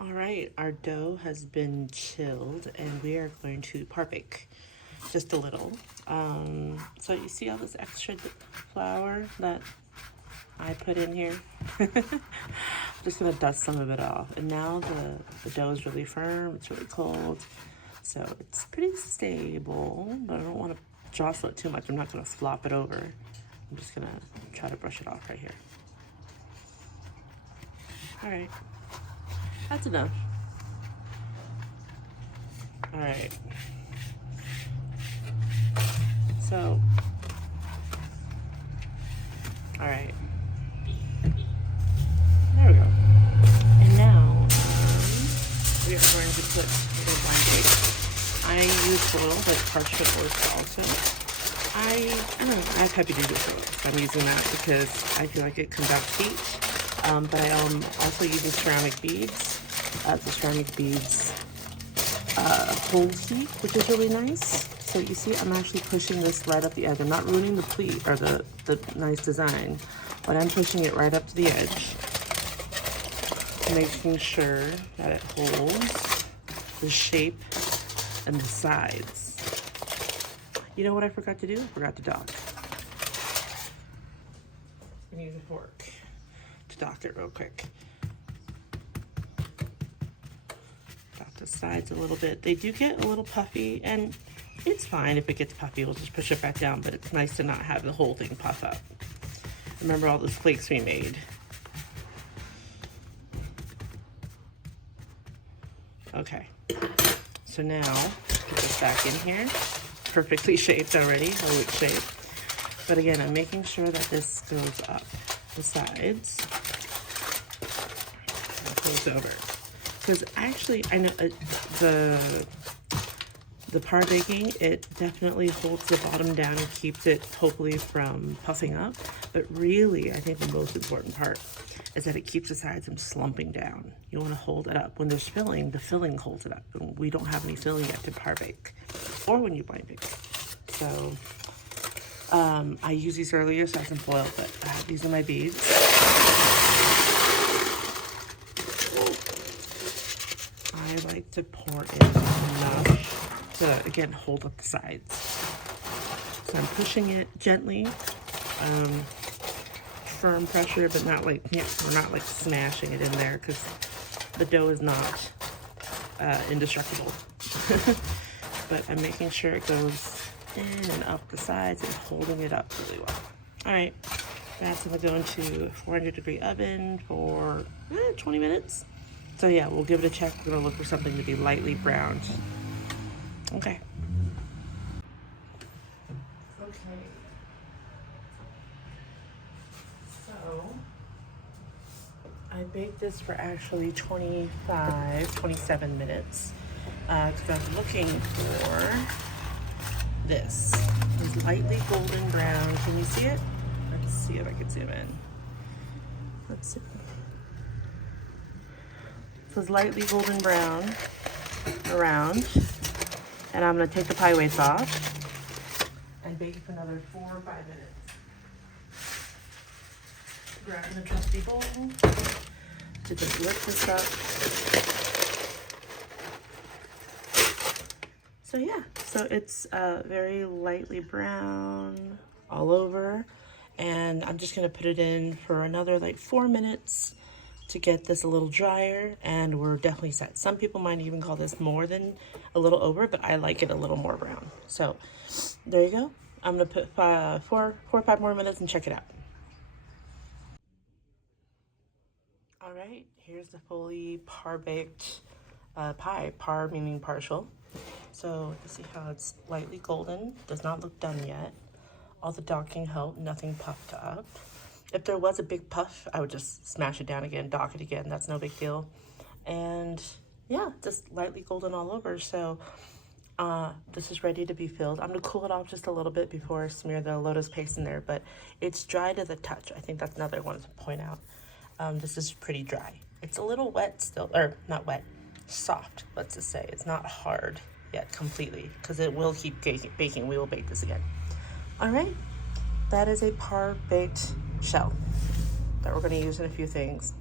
All right, our dough has been chilled and we are going to par bake just a little. So you see all this extra flour that I put in here? I'm just gonna dust some of it off. And now the dough is really firm, it's really cold. So it's pretty stable, but I don't wanna jostle it too much. I'm not gonna flop it over. I'm just gonna try to brush it off right here. All right. That's enough. All right. So, all right. There we go. And now we are going to put the wine cake. I use oil, like parchment oil also. I don't know, I'm happy to do oil. So I'm using that because I feel like it conducts heat. But I am also using ceramic beads. The ceramic beads hold heat, which is really nice. So you see, I'm actually pushing this right up the edge. I'm not ruining the pleat or the nice design, but I'm pushing it right up to the edge, making sure that it holds the shape and the sides. You know what I forgot to do? I forgot to dock. I'm gonna use a fork to dock it real quick. Dock the sides a little bit. They do get a little puffy, and it's fine if it gets puffy. We'll just push it back down, but it's nice to not have the whole thing puff up. Remember all those flakes we made? Okay, so now put this back in here. Perfectly shaped already, a week shape. But again, I'm making sure that this goes up the sides and goes over. Because actually, I know the par baking, it definitely holds the bottom down and keeps it hopefully from puffing up. But really, I think the most important part is that it keeps the sides from slumping down. You want to hold it up. When there's filling, the filling holds it up. And we don't have any filling yet to par bake, or when you blind bake. So I used these earlier so I can foil, but these are my beads. I like to pour in enough to, again, hold up the sides. So I'm pushing it gently, firm pressure, but not like, we're not like smashing it in there because the dough is not indestructible. But I'm making sure it goes in and up the sides and holding it up really well. All right, that's gonna go into a 400-degree oven for 20 minutes. So yeah, we'll give it a check. We're gonna look for something to be lightly browned. Okay. Okay. So I baked this for actually 27 minutes. Because I'm looking for this. It's lightly golden brown. Can you see it? Let's see if I can zoom in. Let's see. So it's lightly golden brown around. And I'm gonna take the pie weights off and bake it for another 4 or 5 minutes. Grabbing the trusty bowl to just lift this up. So yeah, so it's very lightly brown all over, and I'm just gonna put it in for another like 4 minutes to get this a little drier, and we're definitely set. Some people might even call this more than a little over, but I like it a little more brown. So there you go. I'm gonna put 4 or 5 more minutes and check it out. All right, here's the fully par-baked pie, par meaning partial. So you see how it's lightly golden, does not look done yet. All the docking helped, nothing puffed up. If there was a big puff, I would just smash it down again, dock it again, that's no big deal. And yeah, just lightly golden all over. So this is ready to be filled. I'm gonna cool it off just a little bit before I smear the lotus paste in there, but it's dry to the touch. I think that's another one to point out. This is pretty dry. It's a little wet still, or not wet, soft, let's just say. It's not hard yet completely, because it will keep baking. We will bake this again. All right, that is a par baked shell that we're going to use in a few things.